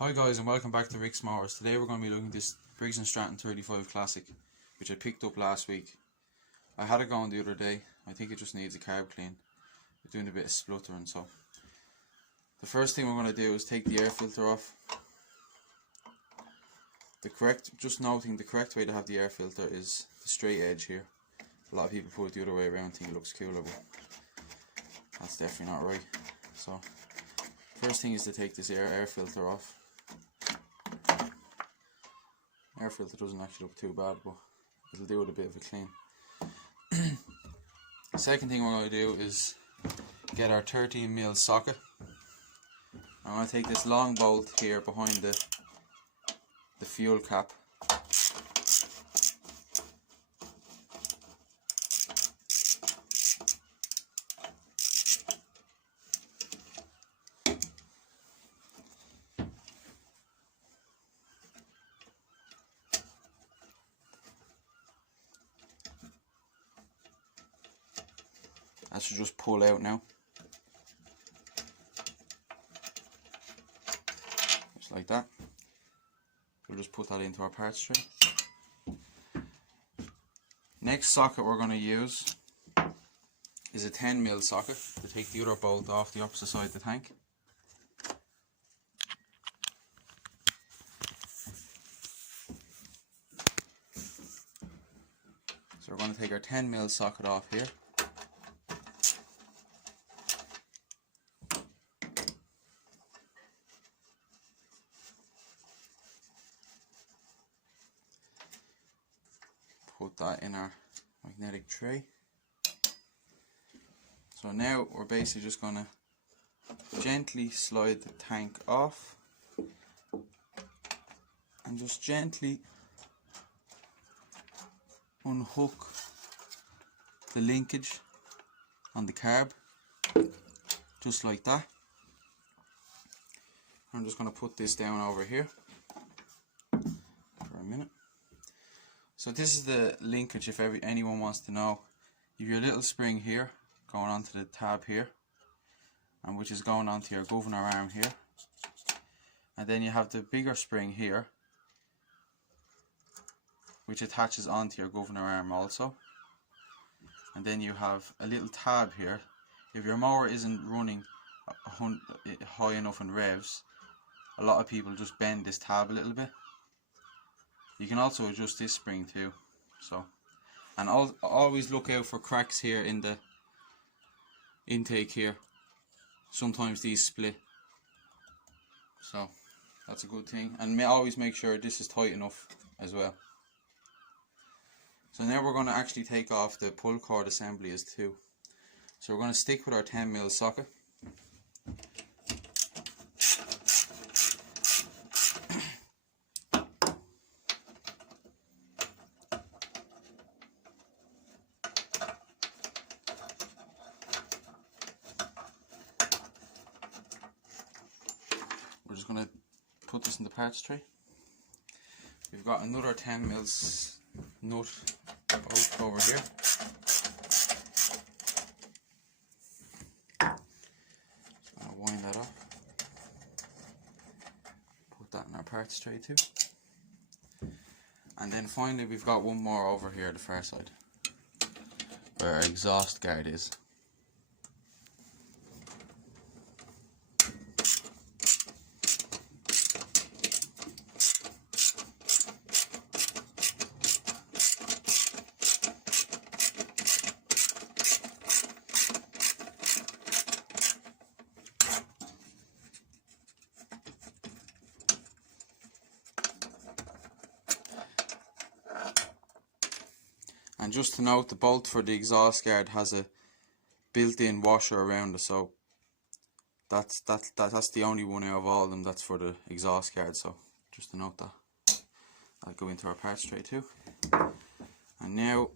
Hi guys and welcome back to Rick's Motors. Today we're going to be looking at this Briggs & Stratton 35 Classic, which I picked up last week. I had it going the other day. I think it just needs a carb clean. It's doing a bit of spluttering, so the first thing we're going to do is take the air filter off. Just noting the correct way to have the air filter is the straight edge here. A lot of people put it the other way around and think it looks cooler, but that's definitely not right. So first thing is to take this air filter off. Air filter doesn't actually look too bad, but it'll do with a bit of a clean. The second thing we're going to do is get our 13mm socket. I'm going to take this long bolt here behind the fuel cap. That should just pull out now. Just like that. We'll just put that into our parts tray. Next socket we're going to use is a 10mm socket to take the other bolt off the opposite side of the tank. So we're going to take our 10mm socket off here. Put that in our magnetic tray. So now we're basically just going to gently slide the tank off and just gently unhook the linkage on the carb, just like that. I'm just going to put this down over here for a minute. So this is the linkage if anyone wants to know. You have your little spring here going onto the tab here, and which is going onto your governor arm here, and then you have the bigger spring here which attaches onto your governor arm also, and then you have a little tab here. If your mower isn't running high enough in revs, a lot of people just bend this tab a little bit. You can also adjust this spring too. So, and always look out for cracks here in the intake here. Sometimes these split, so that's a good thing. And always make sure this is tight enough as well. So now we're going to actually take off the pull cord assembly as too. So we're going to stick with our 10mm socket. We're just going to put this in the parts tray. We've got another 10mm nut bolt over here. Just going to wind that off. Put that in our parts tray too. And then finally we've got one more over here at the far side, where our exhaust guard is. And just to note, the bolt for the exhaust guard has a built-in washer around it, so that's the only one out of all of them that's for the exhaust guard. So just to note that. That'll go into our parts tray too. And now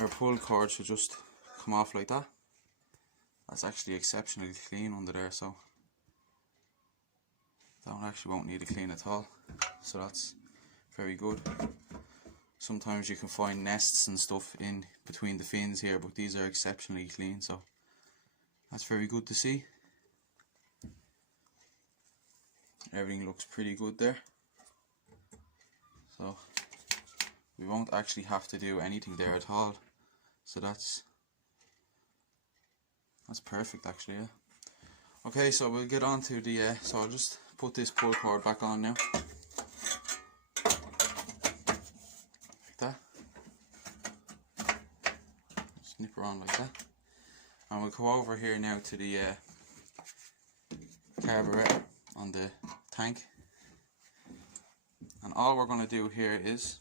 our pull cord should just come off like that. That's actually exceptionally clean under there, so that one actually won't need a clean at all. So that's very good. Sometimes you can find nests and stuff in between the fins here, but these are exceptionally clean, so that's very good to see. everything looks pretty good there. So we won't actually have to do anything there at all. So that's perfect actually, yeah. Okay, so we'll get on to the, so I'll just put this pull cord back on now. Like that. Snip her on like that. And we'll go over here now to the carburetor on the tank. And all we're going to do here is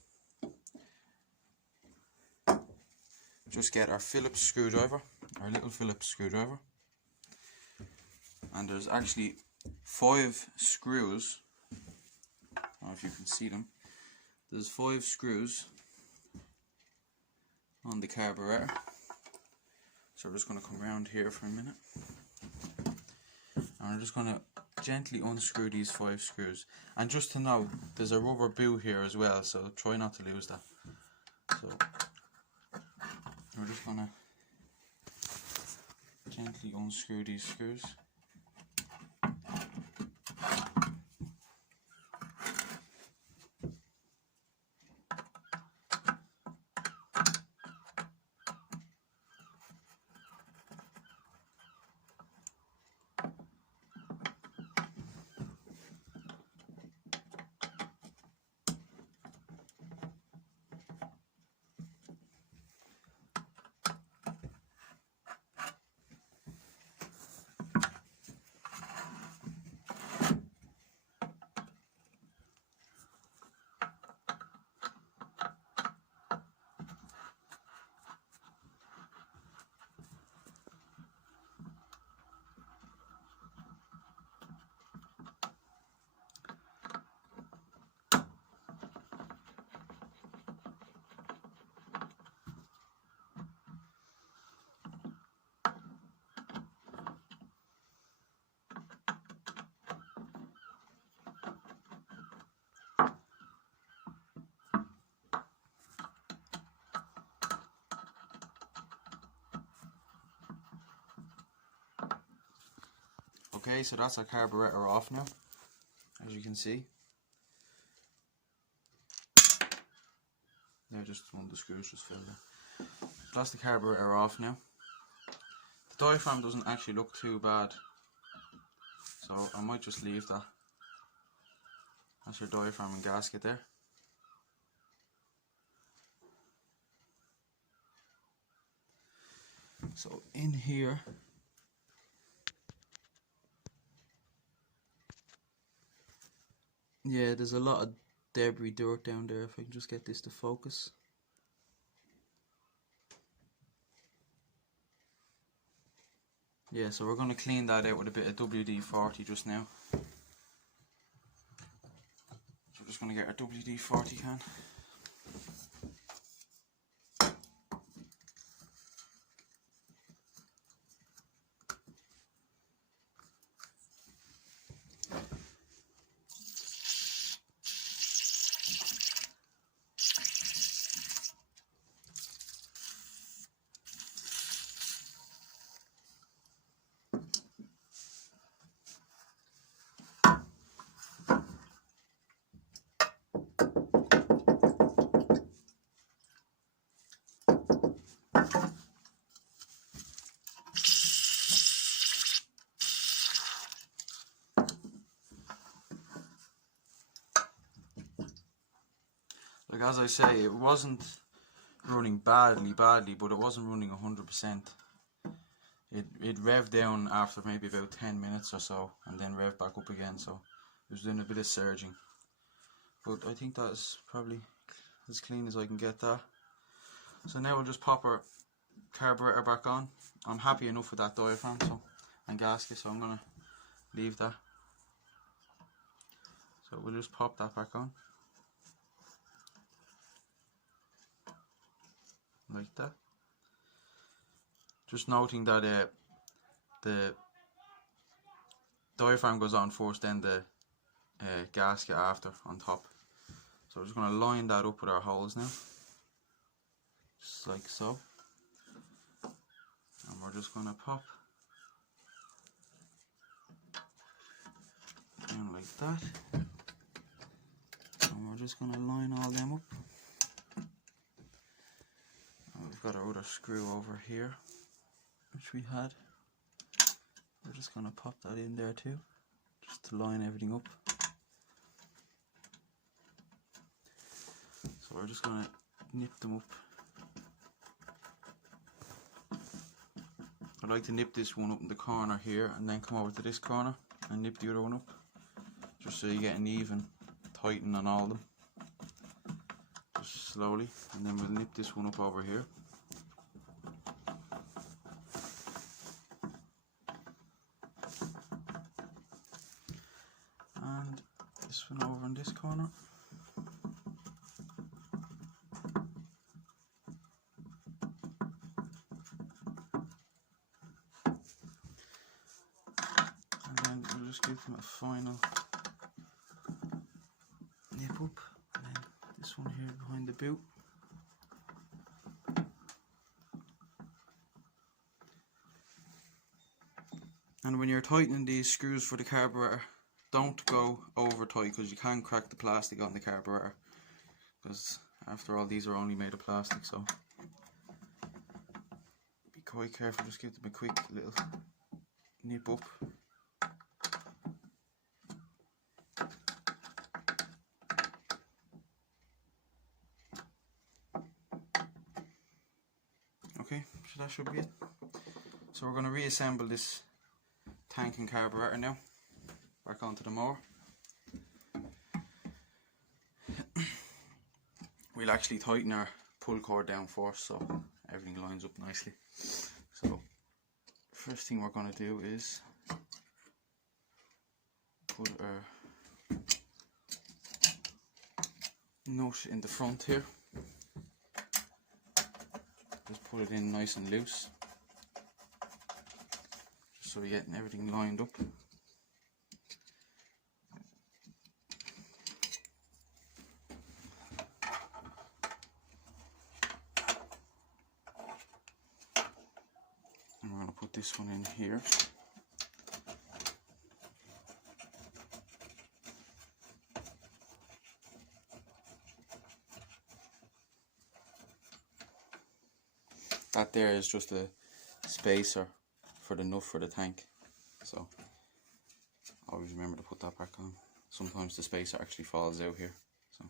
just get our Phillips screwdriver, our little Phillips screwdriver. And there's actually 5 screws. I don't know if you can see them. There's 5 screws on the carburetor. So we're just going to come around here for a minute. And we're just going to gently unscrew these 5 screws. And just to know, there's a rubber boot here as well, so try not to lose that. So we're just going to gently unscrew these screws. Okay, so that's our carburetor off now, as you can see. There, just one of the screws just fell there. That's the carburetor off now. The diaphragm doesn't actually look too bad, so I might just leave that. That's your diaphragm and gasket there. So in here, yeah, there's a lot of debris, dirt down there. If I can just get this to focus. Yeah, so we're going to clean that out with a bit of WD-40 just now. So we're just going to get our WD-40 can. Like as I say, it wasn't running badly, but it wasn't running 100%. It revved down after maybe about 10 minutes or so, and then revved back up again, so it was doing a bit of surging. But I think that's probably as clean as I can get that. So now we'll just pop our carburetor back on. I'm happy enough with that diaphragm and gasket, so I'm going to leave that. So we'll just pop that back on. Like that. Just noting that the diaphragm goes on first, then the gasket after on top. So we're just going to line that up with our holes now, just like so, and we're just going to pop down like that. And we're just going to line all them up. And we've got our other screw over here, which we had. We're just going to pop that in there too, just to line everything up. So we're just going to nip them up. I like to nip this one up in the corner here and then come over to this corner and nip the other one up, just so you get an even tighten on all of them, just slowly. And then we'll nip this one up over here. And this one over in this corner. Just give them a final nip up, and then this one here behind the boot. And when you're tightening these screws for the carburetor, don't go over tight, because you can crack the plastic on the carburetor, because after all these are only made of plastic, so be quite careful. Just give them a quick little nip up. Okay, so that should be it. So we're going to reassemble this tank and carburetor now, back onto the mower. We'll actually tighten our pull cord down first, so everything lines up nicely. So first thing we're going to do is put our nut in the front here. Just put it in nice and loose, just so we're getting everything lined up. And we're going to put this one in here. That there is just a spacer for the nut for the tank, so always remember to put that back on. Sometimes the spacer actually falls out here, so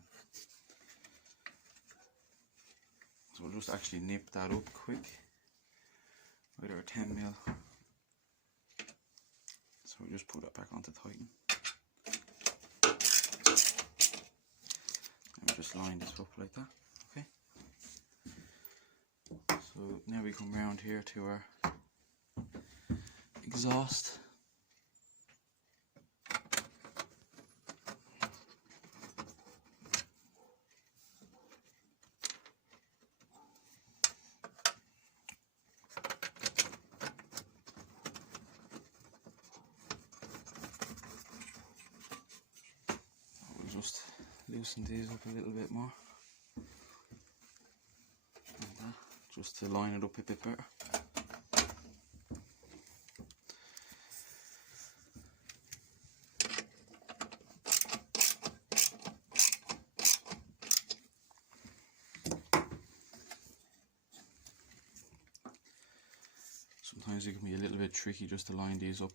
we'll just actually nip that up quick with our 10mm. So we just put that back on to tighten, and we just line this up like that. Okay. So now we come round here to our exhaust. We'll just loosen these up a little bit more. Just to line it up a bit better. Sometimes it can be a little bit tricky just to line these up.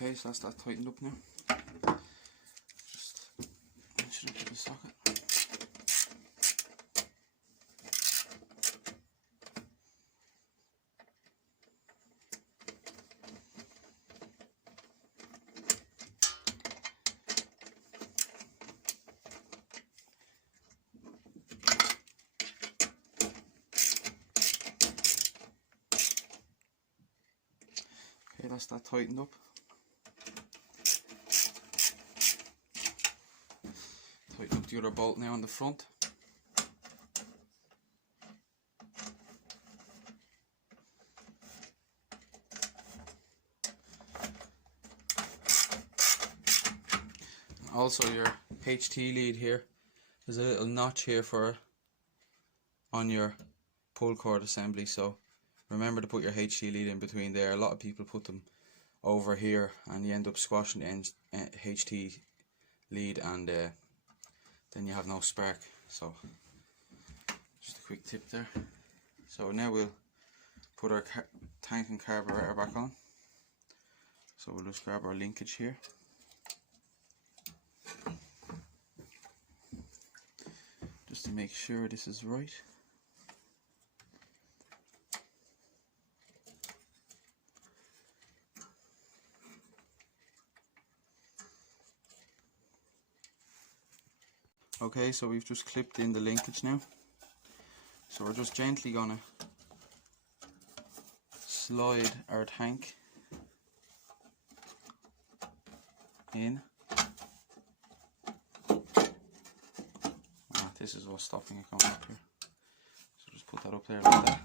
Okay, so that's that tightened up now. Just pinch it into the socket. Okay, that's that tightened up. the other bolt now on the front. Also your HT lead here, there's a little notch here for on your pull cord assembly, so remember to put your HT lead in between there. A lot of people put them over here and you end up squashing the HT lead, and then you have no spark. So just a quick tip there. So now we'll put our tank and carburetor back on. So we'll just grab our linkage here. Just to make sure this is right. Okay, so we've just clipped in the linkage now. So we're just gently gonna slide our tank in. This is what's stopping it coming up here. So just put that up there like that.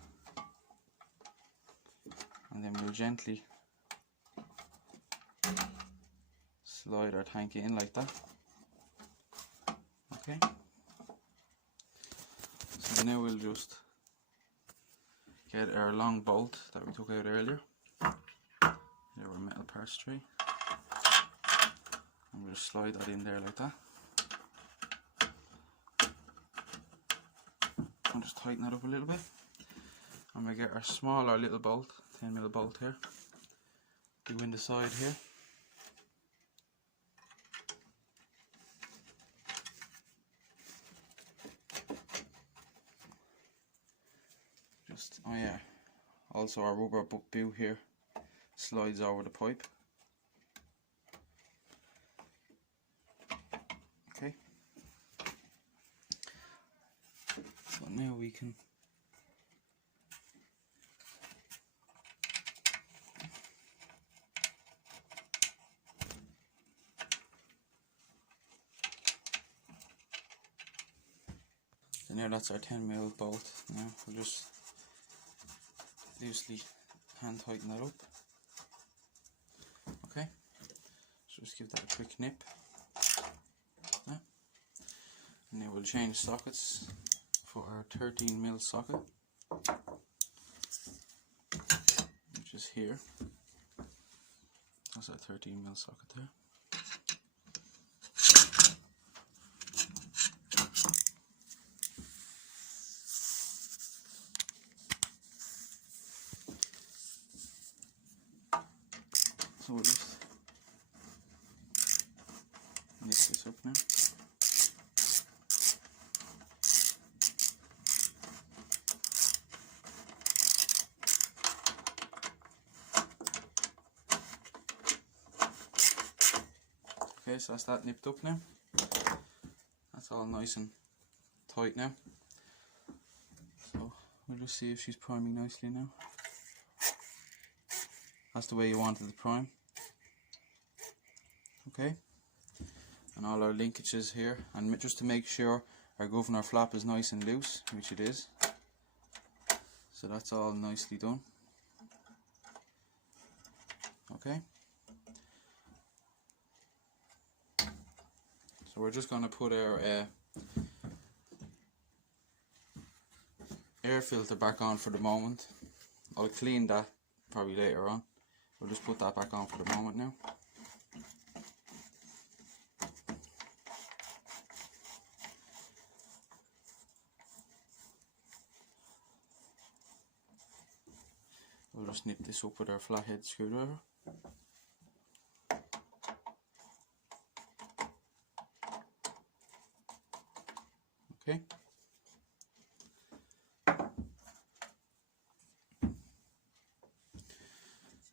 And then we'll gently slide our tank in like that. Okay. So now we'll just get our long bolt that we took out earlier. There were metal parts tray. And we'll slide that in there like that. And just tighten that up a little bit. And we get our smaller little bolt, 10mm bolt here. Go in the side here. Just, oh yeah, also our rubber boot here slides over the pipe. Okay. So now we can so now that's our 10mm bolt. Now we'll just loosely hand tighten that up. Okay, so just give that a quick nip. Yeah. And now we'll change sockets for our 13mm socket, which is here. That's our 13mm socket there. So we'll just mix this up now. Okay, so that's that nipped up now. That's all nice and tight now. So we'll just see if she's priming nicely now. That's the way you wanted the prime. Okay, and all our linkages here, and just to make sure our governor flap is nice and loose, which it is. So that's all nicely done. Okay. So we're just going to put our air filter back on for the moment. I'll clean that probably later on. We'll just put that back on for the moment now. We'll just nip this up with our flathead screwdriver. Okay.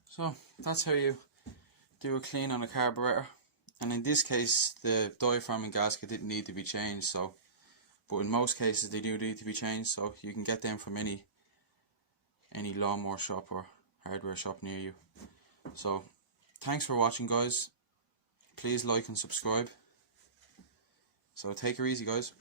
So that's how you do a clean on a carburetor, and in this case the diaphragm and gasket didn't need to be changed, so but in most cases they do need to be changed, so you can get them from any lawnmower shop or hardware shop near you. So thanks for watching, guys. Please like and subscribe. So take her easy, guys.